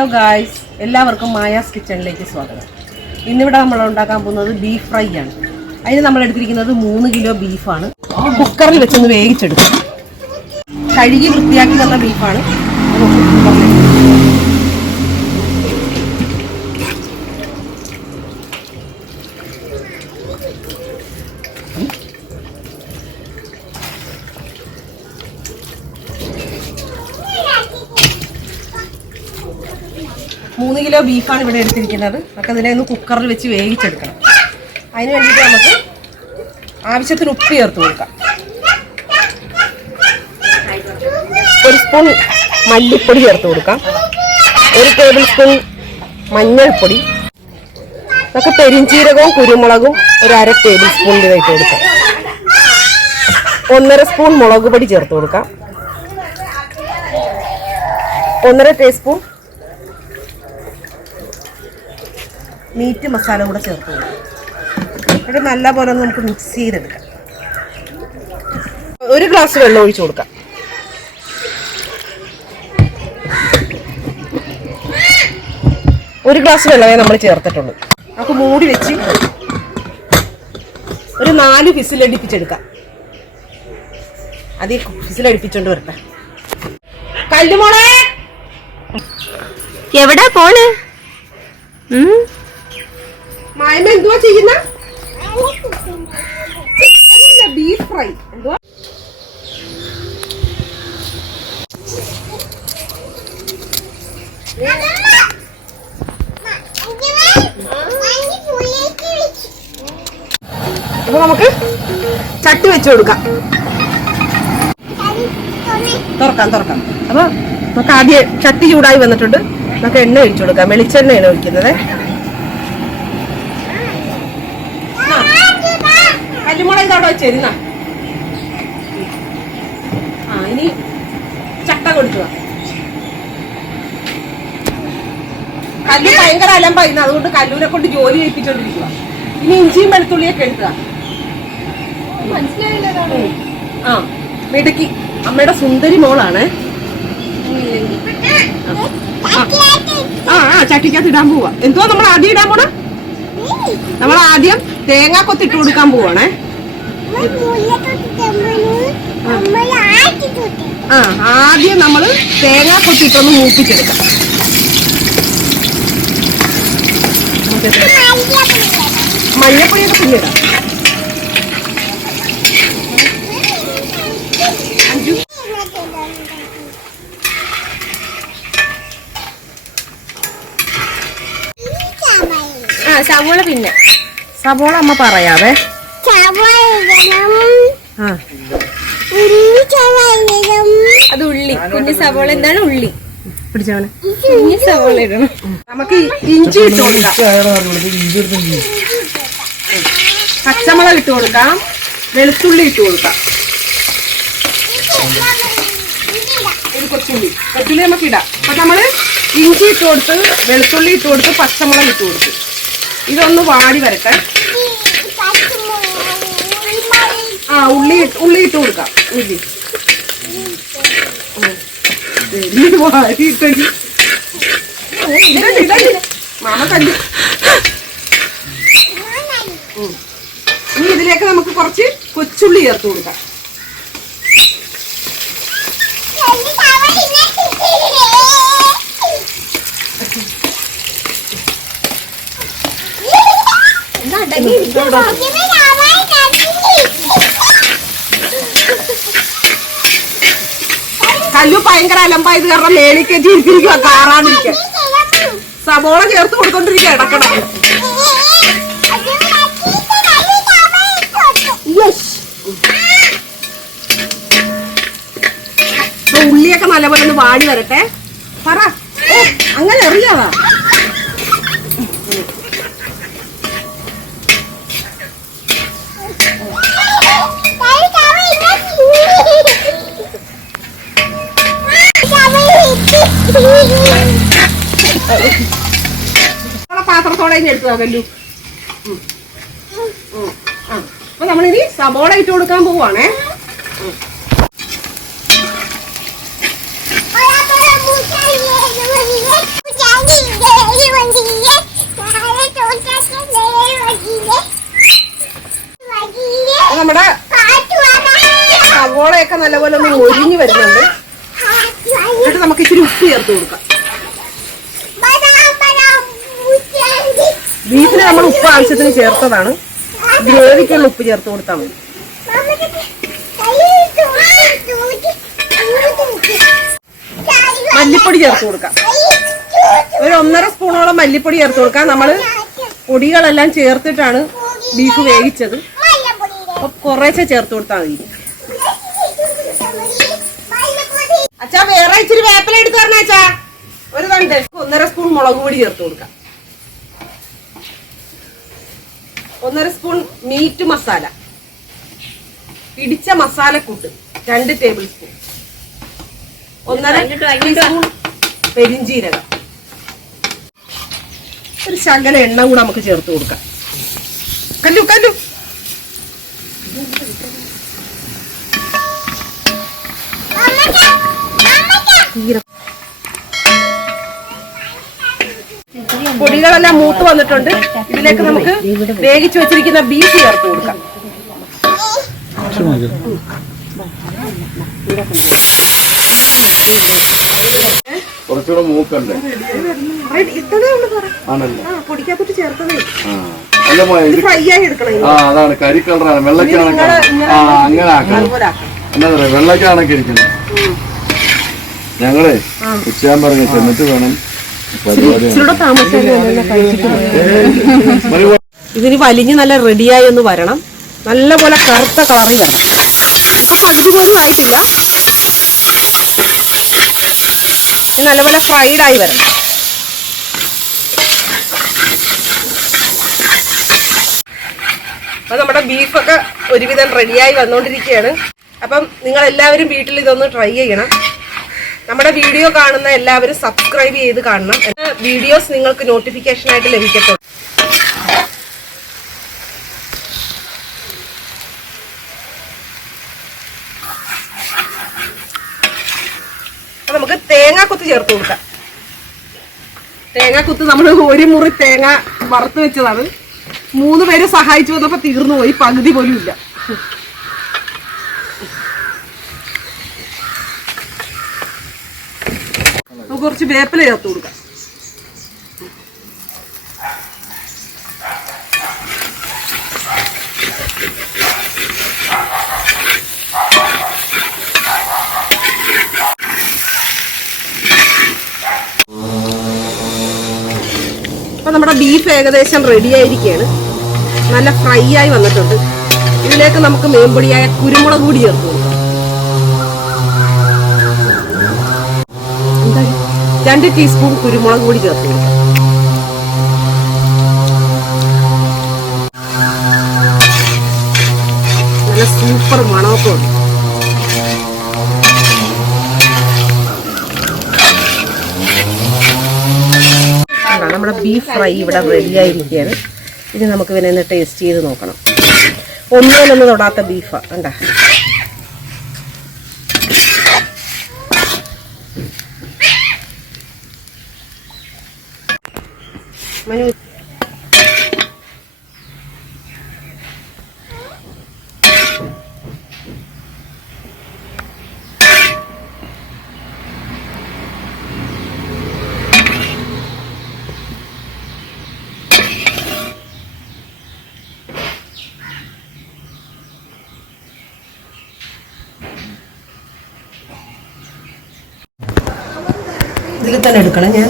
Hello guys, എല്ലാവർക്കും Maya's കിച്ചണിലേക്ക് സ്വാഗതം. ഇന്നിവിടെ നമ്മൾ ഉണ്ടാക്കാൻ പോകുന്നത് ബീഫ് ഫ്രൈ ആണ്. അതിന് നമ്മൾ എടുത്തിരിക്കുന്നത് 3 കിലോ ബീഫാണ്. കുക്കറിൽ വെച്ചൊന്ന് വേവിച്ചെടുക്കും. കഴുകി വൃത്തിയാക്കി തന്ന ബീഫാണ്. മൂന്ന് കിലോ ബീഫാണ് ഇവിടെ എടുത്തിരിക്കുന്നത്. നമുക്ക് ഇതിനെ ഒന്ന് കുക്കറിൽ വെച്ച് വേവിച്ചെടുക്കണം. അതിന് വേണ്ടിയിട്ട് നമുക്ക് ആവശ്യത്തിന് ഉപ്പ് ചേർത്ത് കൊടുക്കാം. 1 സ്പൂൺ മല്ലിപ്പൊടി ചേർത്ത് കൊടുക്കാം. 1 ടേബിൾ സ്പൂൺ മഞ്ഞൾപ്പൊടി. നമുക്ക് പെരിഞ്ചീരകവും കുരുമുളകും 1/2 ടേബിൾ സ്പൂൺ ഇട്ട് കൊടുക്കാം. 1.5 സ്പൂൺ മുളക് പൊടി ചേർത്ത് കൊടുക്കാം. 1.5 ടീസ്പൂൺ മീറ്റ് മസാല കൂടെ ചേർത്ത് കൊടുക്കാം. എന്നിട്ട് നല്ലപോലെ ഒന്ന് നമുക്ക് മിക്സ് ചെയ്തെടുക്കാം. 1 ഗ്ലാസ് വെള്ളം ഒഴിച്ചു കൊടുക്കാം. ഒരു ഗ്ലാസ് വെള്ളമേ നമ്മൾ ചേർത്തിട്ടുള്ളൂ. നമുക്ക് മൂടി വെച്ച് ഒരു 4 വിസിലടിപ്പിച്ചെടുക്കാം. അത് വിസിലടിപ്പിച്ചോണ്ട് വരട്ടെ. കല്ലുമോളെ എവിടെ പോണ്? മായമ്മ എന്തുവാ ചെയ്യുന്ന? Beef fry. എന്തുവാ? അപ്പൊ നമുക്ക് ചട്ടി വെച്ച് കൊടുക്കാം. തുറക്കാം. അപ്പൊ നമുക്ക് ആദ്യം ചട്ടി ചൂടായി വന്നിട്ടുണ്ട്. നമുക്ക് എണ്ണ ഒഴിച്ചു കൊടുക്കാം. വെളിച്ചെണ്ണയാണ് ഒഴിക്കുന്നത്. കല്ലുമുളക് ഇതോടെ വെച്ചിരുന്ന ഇനി ചട്ട കൊടുക്കുക. കല്ലു ഭയങ്കര അലമ്പായിരുന്നു. അതുകൊണ്ട് കല്ലൂരെ കൊണ്ട് ജോലി ചെയ്യിപ്പിച്ചോണ്ടിരിക്കുക. ഇനി ഇഞ്ചിയും വെളുത്തുള്ളിയൊക്കെ എടുക്കുക. ആ മിടുക്കി അമ്മയുടെ സുന്ദരി മോളാണ്. ചട്ടിക്കകത്ത് ഇടാൻ പോവാ. എന്തുവാ നമ്മൾ ആദ്യം ഇടാൻ പോണ? നമ്മൾ ആദ്യം തേങ്ങ കൊത്തിട്ട് കൊടുക്കാൻ പോവാണേ. ആദ്യം നമ്മൾ തേങ്ങ കൊത്തിട്ടൊന്ന് മൂപ്പിച്ചെടുക്കാം. മഞ്ഞപ്പൊടിയൊക്കെ പിന്നിടാം. സവോള പിന്നെ സവോള അമ്മ പറയാവേ. അത് ഉള്ളി. കുഞ്ഞു സവോള എന്താണ് ഉള്ളി? പിടിച്ചവനെ കുഞ്ഞു സവോള ഇടണം. നമുക്ക് ഇഞ്ചി ഇട്ട് കൊടുക്കാം. പച്ചമുളക് ഇട്ട് കൊടുക്കാം. വെളുത്തുള്ളി ഇട്ട് കൊടുക്കാം. ഒരു കൊച്ചുള്ളി നമുക്ക് ഇടാം. അപ്പൊ നമ്മള് ഇഞ്ചി ഇട്ട് കൊടുത്ത്, വെളുത്തുള്ളി ഇട്ട് കൊടുത്ത്, പച്ചമുളക് ഇട്ട് കൊടുത്ത് ഇതൊന്ന് വാടി വരട്ടെ. ഉള്ളി ഇട്ട് കൊടുക്കാം. മാമ കല്ല്. ഇനി ഇതിലേക്ക് നമുക്ക് കുറച്ച് കൊച്ചുള്ളി ചേർത്ത് കൊടുക്കാം. കല്ലു ഭയങ്കര അലമ്പായത് കാരണം മേളിക്ക് ജീവിച്ചിരിക്കുക. കാറാണ്ടിരിക്കുക. സവോള ചേർത്ത് കൊടുത്തോണ്ടിരിക്കുക. ഇടക്കണം. ഉള്ളിയൊക്കെ നല്ലപോലെ ഒന്ന് വാടി വരട്ടെ. പറ. അങ്ങനെ അറിയാവാ. പാത്രത്തോടെ എടുത്തു കല്ലു. അപ്പൊ നമ്മളിനി സബോള ഇട്ട് കൊടുക്കാൻ പോവാണേ. നമ്മുടെ സവോളയൊക്കെ നല്ലപോലെ ഒന്ന് ഒരിഞ്ഞു വരുന്നുണ്ട്. എന്നിട്ട് നമുക്ക് ഇച്ചിരി ഉപ്പ് ചേർത്ത് കൊടുക്കാം. ബീഫിന് നമ്മൾ ഉപ്പ് ആവശ്യത്തിന് ചേർത്തതാണ്. ഗ്രേവിക്കുള്ള ഉപ്പ് ചേർത്ത് കൊടുത്താൽ മതി. മല്ലിപ്പൊടി ചേർത്ത് കൊടുക്കാം. ഒരു 1.5 സ്പൂണോളം മല്ലിപ്പൊടി ചേർത്ത് കൊടുക്കാം. നമ്മൾ പൊടികളെല്ലാം ചേർത്തിട്ടാണ് ബീഫ് വേവിച്ചത്. അപ്പൊ കുറേശ്ശെ ചേർത്ത് കൊടുത്താൽ മതി. അച്ഛാ വേറെ ഇച്ചിരി വേപ്പില എടുത്ത് തരണ അച്ഛാ. ഒരു തണ്ട്. 1.5 സ്പൂൺ മുളക് പൊടി ചേർത്ത് കൊടുക്കാം. 1.5 സ്പൂൺ മീറ്റ് മസാല, ഇടിച്ച മസാലക്കൂട്ട് 2 ടേബിൾ സ്പൂൺ, 1.5 സ്പൂൺ പെരിഞ്ചീരകം, ഒരു ശകല എണ്ണ കൂടെ നമുക്ക് ചേർത്ത് കൊടുക്കാം. കല്ലു കല്ലു പൊടികളെല്ലാം മൂത്ത് വന്നിട്ടുണ്ട്. ഇതിലേക്ക് നമുക്ക് വേവിച്ച് വെച്ചിരിക്കുന്ന ബീഫ് ചേർത്ത് കൊടുക്കാം. കുറച്ചുകൂടെ മൂക്കണ്ടേ? പൊടിക്കകത്തോട്ട് ചേർത്തതേ ഫ്രൈ ആയി എടുക്കണം. അതാണ് കരി കളറാണ്. വെള്ളക്കാണൊക്കെ അങ്ങനെ ആക്കണം. എന്താ പറയാ, വെള്ളക്കാണൊക്കെ ഇരിക്കുന്നത്. ഞങ്ങളെ ഉച്ചാൻ പറഞ്ഞു ചെന്നിട്ട് വേണം ഇതിന് വലിഞ്ഞ് നല്ല റെഡിയായി ഒന്ന് വരണം. നല്ല പോലെ കറുത്ത കളറി വരണം. ഇപ്പൊ പകുതി പോലും ആയിട്ടില്ല. നല്ലപോലെ ഫ്രൈഡ് ആയി വരണം. അപ്പൊ നമ്മുടെ ബീഫൊക്കെ ഒരുവിധം റെഡിയായി വന്നുകൊണ്ടിരിക്കുകയാണ്. അപ്പം നിങ്ങൾ എല്ലാവരും വീട്ടിൽ ഇതൊന്ന് ട്രൈ ചെയ്യണം. നമ്മുടെ വീഡിയോ കാണുന്ന എല്ലാവരും സബ്സ്ക്രൈബ് ചെയ്ത് കാണണം. വീഡിയോസ് നിങ്ങൾക്ക് നോട്ടിഫിക്കേഷൻ ആയിട്ട് ലഭിക്കത്തുള്ളൂ. അപ്പൊ നമുക്ക് തേങ്ങാക്കൊത്ത് ചേർത്ത് കൊടുക്കാം. തേങ്ങാക്കൊത്ത് നമ്മൾ 1 മുറി തേങ്ങ വറുത്ത് വെച്ചതാണ്. 3 പേര് സഹായിച്ചു വന്നപ്പോ തീർന്നു പോയി. പകുതി പോലും ഇല്ല. നമുക്ക് കുറച്ച് വേപ്പില ചേർത്ത് കൊടുക്കാം. അപ്പൊ നമ്മുടെ ബീഫ് ഏകദേശം റെഡി ആയിരിക്കുകയാണ്. നല്ല ഫ്രൈ ആയി വന്നിട്ടുണ്ട്. ഇതിലേക്ക് നമുക്ക് മേമ്പൊടിയായ കുരുമുളക് പൊടി ചേർത്ത് കൊടുക്കാം. 2 ടീസ്പൂൺ കുരുമുളക് പൊടി ചേർത്ത് കൊടുക്കാം. നല്ല സൂപ്പർ മണമൊക്കെ ഉണ്ട്. നമ്മുടെ ബീഫ് ഫ്രൈ ഇവിടെ റെഡി ആയിരിക്കുകയാണ്. ഇത് നമുക്ക് പിന്നെ ടേസ്റ്റ് ചെയ്ത് നോക്കണം. ഒന്നിലൊന്നും തൊടാത്ത ബീഫാ കണ്ട. മനു ഇതിൽ തന്നെ എടുക്കണം ഞാൻ.